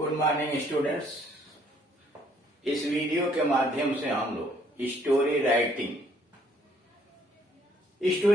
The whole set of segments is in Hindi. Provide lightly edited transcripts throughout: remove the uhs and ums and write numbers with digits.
Good morning students. इस वीडियो के माध्यम से हम लोग स्टोरी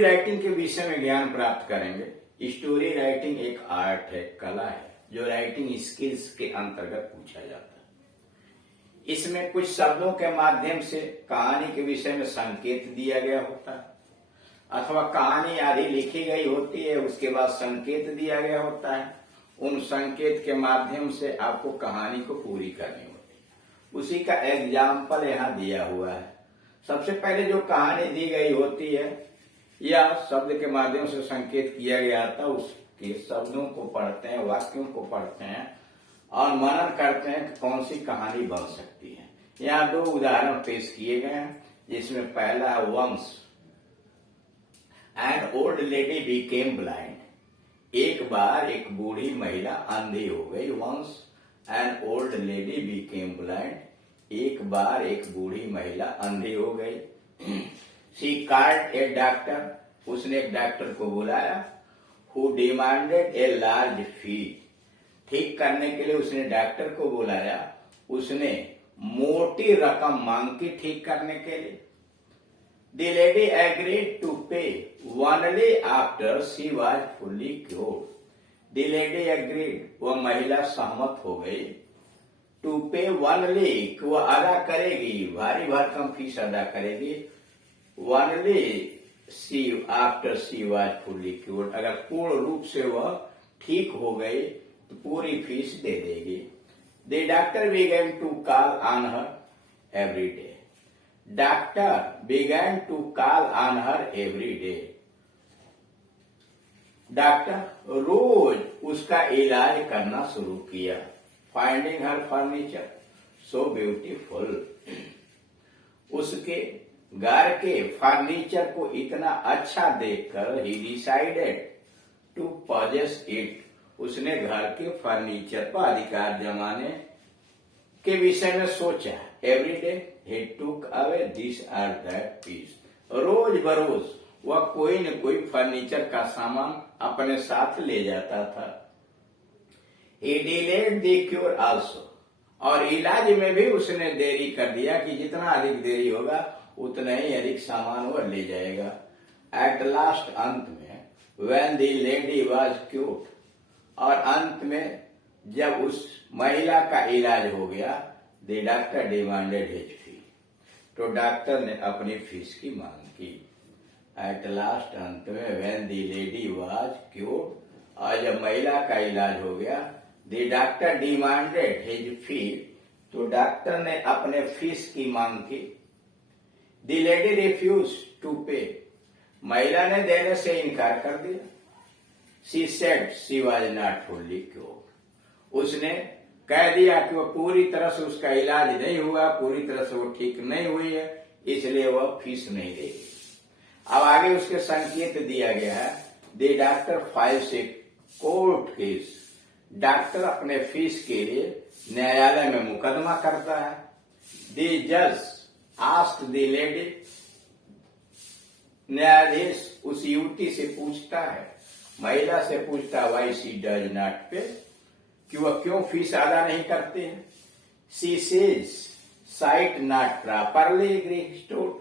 राइटिंग के विषय में ज्ञान प्राप्त करेंगे। स्टोरी राइटिंग एक आर्ट है, कला है, जो राइटिंग स्किल्स के अंतर्गत पूछा जाता है। इसमें कुछ शब्दों के माध्यम से कहानी के विषय में संकेत दिया गया होता है, अथवा कहानी आधी लिखी गई होती है, उसके बाद संकेत दिया गया होता है। उन संकेत के माध्यम से आपको कहानी को पूरी करनी होती है। उसी का एग्जाम्पल यहाँ दिया हुआ है। सबसे पहले जो कहानी दी गई होती है या शब्द के माध्यम से संकेत किया गया था, उसके शब्दों को पढ़ते हैं, वाक्यों को पढ़ते हैं और मनन करते हैं कि कौन सी कहानी बन सकती है। यहाँ दो उदाहरण पेश किए गए हैं, जिसमें पहला है once an old lady became blind. एक बार एक बूढ़ी महिला अंधी हो गई। Once an old lady became blind. एक बार एक बूढ़ी महिला अंधी हो गई। She called a doctor. उसने एक डॉक्टर को बुलाया। Who demanded a large fee. ठीक करने के लिए उसने डॉक्टर को बुलाया। उसने मोटी रकम मांगी ठीक करने के लिए। The lady agreed to pay only after she was fully cured. The lady agreed, वह महिला सहमत हो गई। To pay only, कि वह अदा करेगी, भारी भरकम फीस अदा करेगी। Only after she was fully cured, अगर पूर्ण रूप से वह ठीक हो गई तो पूरी फीस दे देगी। The doctor began to call on her every day. Doctor began to call on her every day. Doctor रोज उसका इलाज करना शुरू किया। Finding her furniture so beautiful. उसके घर के फर्नीचर को इतना अच्छा देखकर ही डिसाइडेड टू पजेस इट। उसने घर के फर्नीचर पर अधिकार जमाने के विषय में सोचा। Every day he took away this or that piece. रोज बरोज वह कोई न कोई फर्नीचर का सामान अपने साथ ले जाता था। He delayed the cure also. और इलाज में भी उसने देरी कर दिया कि जितना अधिक देरी होगा उतना ही अधिक सामान वह ले जाएगा। At last, अंत में when the lady was cured, और अंत में जब उस महिला का इलाज हो गया, the doctor demanded his fee. तो डॉक्टर ने अपनी फीस की मांग की। एट लास्ट, अंत में when the lady was cured, और जब महिला का इलाज हो गया, द डॉक्टर डिमांडेड हिज फी, तो डॉक्टर ने अपने फीस की मांग की। द लेडी रिफ्यूज टू पे, महिला ने देने से इनकार कर दिया। She said she was not fully cured, उसने कह दिया कि वह पूरी तरह से उसका इलाज नहीं हुआ, पूरी तरह से वो ठीक नहीं हुई है, इसलिए वह फीस नहीं देगी। अब आगे उसके संकेत दिया गया है। The doctor files a court case. Doctor अपने फीस के लिए न्यायालय में मुकदमा करता है। द जज आस्क्ड द लेडी, न्यायाधीश उस युवती से पूछता है, महिला से पूछता है, व्हाई शी डज नॉट पे, कि वह क्यों फीस अदा नहीं करते हैं। She says site not properly restored,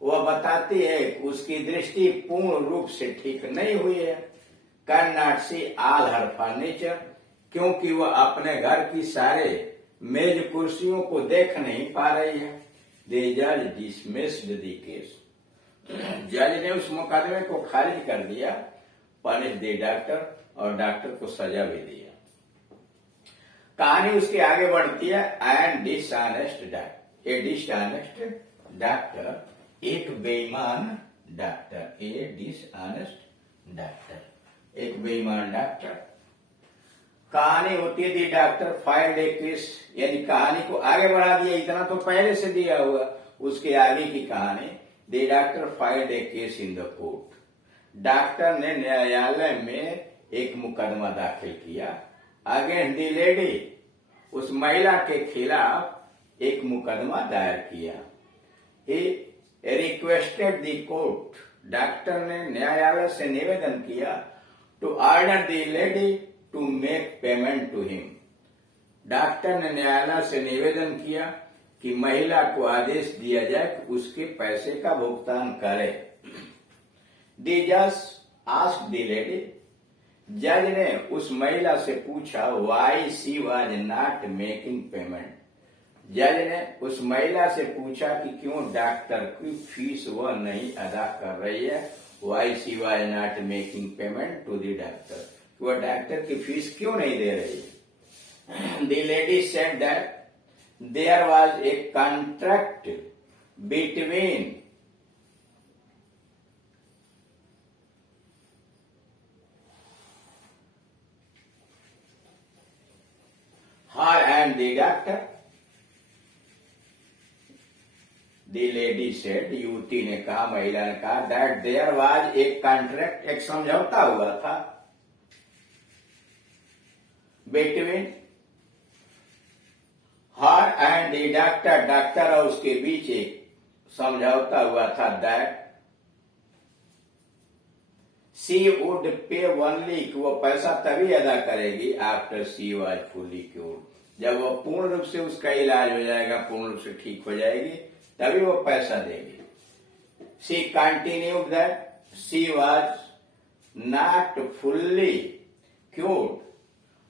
वह बताती है उसकी दृष्टि पूर्ण रूप से ठीक नहीं हुई है। Can not see all her furniture, क्योंकि वह अपने घर की सारे मेज कुर्सियों को देख नहीं पा रही है। द जज डिसमिस्ड द केस, जज ने उस मुकदमे को खारिज कर दिया। पनिश द डॉक्टर, और डॉक्टर को सजा भी दिया। कहानी उसके आगे बढ़ती है। And dishonest doctor, A dishonest doctor, एक बेईमान डॉक्टर, ए डिसऑनेस्ट डॉक्टर, एक बेईमान डॉक्टर। कहानी होती है दी डॉक्टर फाइल्ड ए केस, यानी कहानी को आगे बढ़ा दिया, इतना तो पहले से दिया हुआ, उसके आगे की कहानी। The doctor filed a case in the court, doctor ने न्यायालय में एक मुकदमा दाखिल किया। अगेंस्ट दी लेडी, उस महिला के खिलाफ एक मुकदमा दायर किया। He requested the court, doctor ने न्यायालय से निवेदन किया to order the lady to make payment to him, doctor ने न्यायालय से निवेदन किया कि महिला को आदेश दिया जाए कि उसके पैसे का भुगतान करे। दी जज आस्क्ड द लेडी, जज ने उस महिला से पूछा Y she was not making payment. जज ने उस महिला से पूछा कि क्यों डॉक्टर की फीस वह नहीं अदा कर रही है। Why she was not making payment to the doctor, वह डॉक्टर की फीस क्यों नहीं दे रही है। The lady said that there was a contract between her and the doctor. The lady said, युवती ने कहा, महिला ने कहा, that there was a contract, एक समझौता हुआ था between her and the doctor, doctor और उसके बीच एक समझौता हुआ था दैट शी वुड पे ओनली, कि वो पैसा तभी अदा करेगी after she was fully cured, जब वो पूर्ण रूप से उसका इलाज हो जाएगा, पूर्ण रूप से ठीक हो जाएगी, तभी वो पैसा देगी। She continued that she was not fully cured,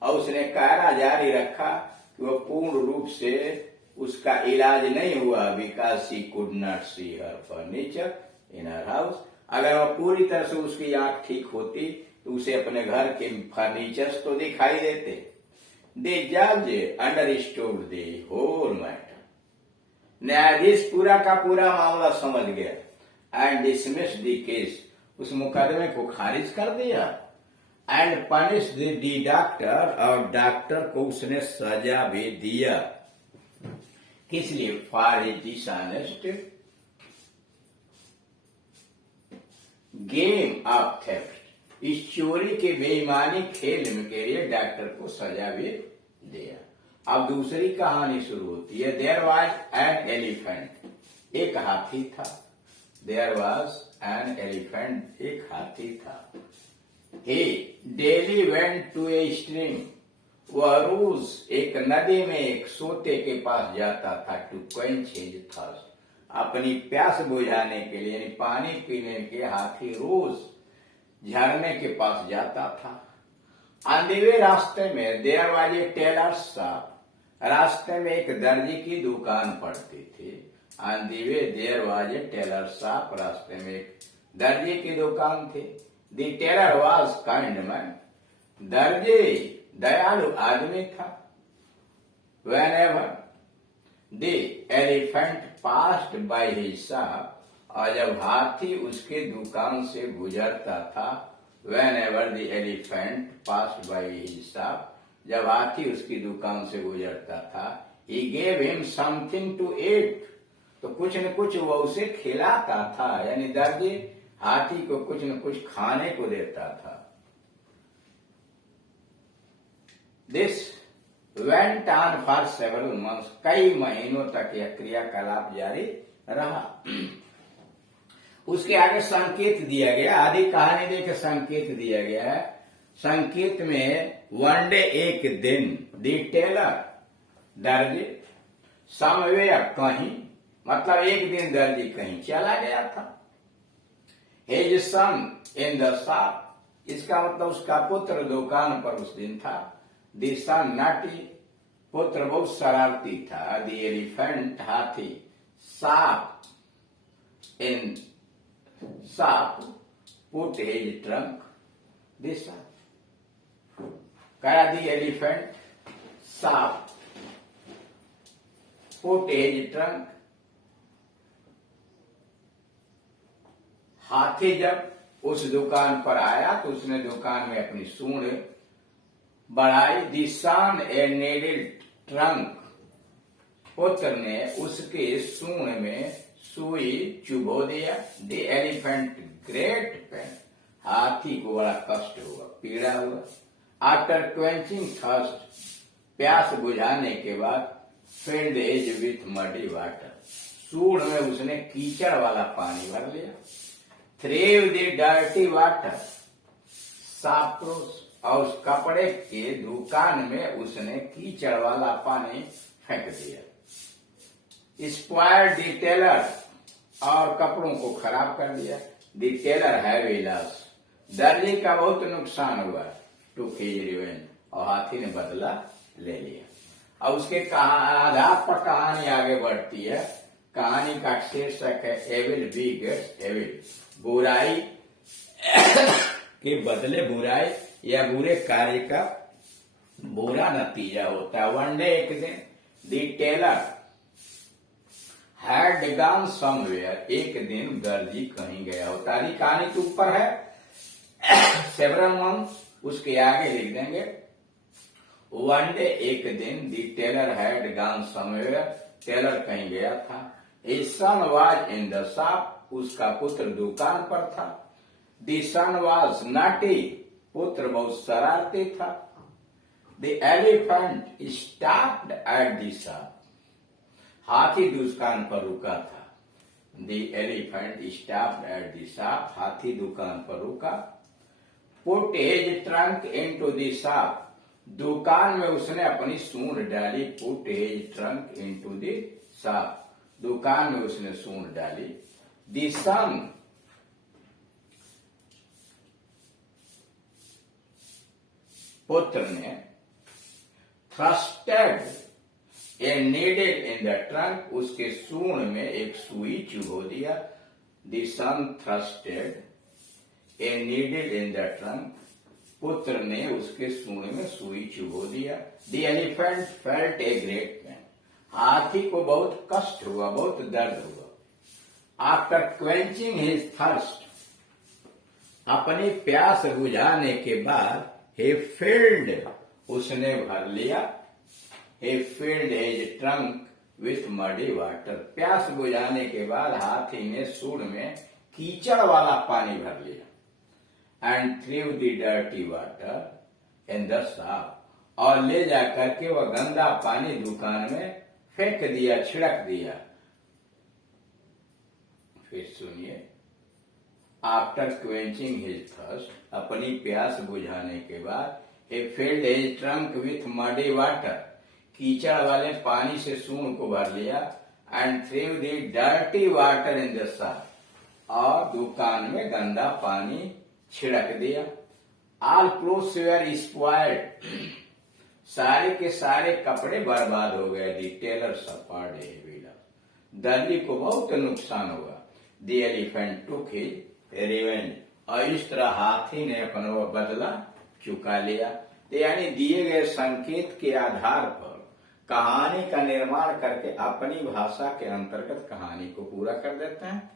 और उसने कहना जारी रखा वो पूर्ण रूप से उसका इलाज नहीं हुआ, because she could not see her furniture in her house. अगर वो पूरी तरह से उसकी आंख ठीक होती तो उसे अपने घर के फर्नीचर्स तो दिखाई देते। दे जज अंडरस्टूड द होल मैटर, न्यायाधीश पूरा का पूरा मामला समझ गया। एंड डिसमिस द केस, उस मुकदमे को खारिज कर दिया। एंड पनिश दी डॉक्टर, और डॉक्टर को उसने सजा भी दिया। किस लिए? For his dishonest game of theft, इस चोरी के बेईमानी खेल के लिए डॉक्टर को सजा भी दिया। अब दूसरी कहानी शुरू होती है। देयर वाज एन एलिफेंट, एक हाथी था। देयर वाज एन एलिफेंट, एक हाथी था। He daily went to a stream, वह रोज एक नदी में एक सोते के पास जाता था। टू quench his thirst, अपनी प्यास बुझाने के लिए, यानी पानी पीने के हाथी रोज झरने के पास जाता था। On the way, रास्ते में there was a tailor's shop, रास्ते में एक दर्जी की दुकान पड़ती थी। On the way there was a tailor's shop, रास्ते में एक दर्जी की दुकान थी। The tailor was kind man, दर्जी दयालु आदमी था। Whenever the elephant passed by his shop, और जब हाथी उसके दुकान से गुजरता था। Whenever the elephant passed by his shop, जब हाथी उसकी दुकान से गुजरता था। He gave him something to eat, तो कुछ न कुछ वो उसे खिलाता था, यानी दर्जी हाथी को कुछ न कुछ खाने को देता था। This went on for several months, कई महीनों तक यह क्रियाकलाप जारी रहा। उसके आगे संकेत दिया गया, आधी कहानी देके संकेत दिया गया है। संकेत में वन डे, एक दिन, दी टेलर, दर्जी, समवेयर, कहीं, मतलब एक दिन दर्जी कहीं चला गया था। His son in the shop, इसका मतलब उसका पुत्र दुकान पर उस दिन था। The son naughty, पुत्र बहुत शरारती था। The elephant, हाथी, shop in shop put his trunk, the shop, कहा the elephant shop put his trunk, हाथी जब उस दुकान पर आया तो उसने दुकान में अपनी सूंड बढ़ाई। दी सन ए नीडल ट्रंक, पुत्र ने उसके सूंड में सुई चुभो दिया। द एलिफेंट ग्रेट पेन, हाथी को बड़ा कष्ट हुआ, पीड़ा हुआ। आफ्टर क्वेंचिंग थर्स्ट, प्यास बुझाने के बाद, filled as with muddy water, सूंड में उसने कीचड़ वाला पानी भर लिया। थ्रेव द डर्टी वाटर, साफ और उस कपड़े के दुकान में उसने कीचड़ वाला पानी फेंक दिया। स्पॉइल्ड द टेलर, और कपड़ों को खराब कर दिया। द टेलर हैवी लॉस, दर्जी का बहुत नुकसान हुआ। टू हिज रिवेंज, और हाथी ने बदला ले लिया। और उसके आधार पर कहानी आगे बढ़ती है। कहानी का शीर्षक है एविल बिगेट्स एविल, बुराई के बदले बुराई या बुरे कार्य का बुरा नतीजा होता है। वन डे, एक दिन, the tailor had gone somewhere, एक दिन दर्जी कहीं गया होता है। कहानी के ऊपर है सेवरल मंथ्स, उसके आगे लिख देंगे वन डे, एक दिन, the tailor had gone somewhere, tailor कहीं गया था। His son was in the shop, उसका पुत्र दुकान पर था। द सन वाज नॉटी, पुत्र बहुत शरारती था। The elephant stopped at the shop, हाथी दुकान पर रुका था। The elephant stopped at the shop, हाथी दुकान पर रुका। Put his trunk into the shop, दुकान में उसने अपनी सूंड डाली। Put his trunk into the shop, दुकान में उसने सूंड डाली। द सन पुत्र ने thrusted a needle in the trunk, उसके सूंड में एक सुई चुभो दिया। The son thrusted a needle in the trunk, पुत्र ने उसके सूंड में सुई चुभो दिया। The elephant felt a great pen, हाथी को बहुत कष्ट हुआ, बहुत दर्द हुआ। आफ्टर क्वेंचिंग हिज थर्स्ट, अपनी प्यास बुझाने के बाद, he filled, उसने भर लिया। he filled his trunk with muddy water, प्यास बुझाने के बाद हाथी ने सूंड में कीचड़ वाला पानी भर लिया। and threw the dirty water in the shop, और ले जाकर के वह गंदा पानी दुकान में फेंक दिया, छिड़क दिया। फिर सुनिए, आफ्टर क्वेंचिंग हिज थर्स्ट, अपनी प्यास बुझाने के बाद, he filled his trunk with muddy water, कीचड़ वाले पानी से सूंड को भर लिया। and threw the dirty water in the shop, और दुकान में गंदा पानी छिड़क दिया। all clothes were spoiled, सारे के सारे कपड़े बर्बाद हो गए। The tailor suffered a heavy loss, दर्जी को बहुत नुकसान हुआ। The elephant took his revenge, और इस तरह हाथी ने अपना बदला चुका लिया। यानी दिए गए संकेत के आधार पर कहानी का निर्माण करके अपनी भाषा के अंतर्गत कहानी को पूरा कर देते हैं।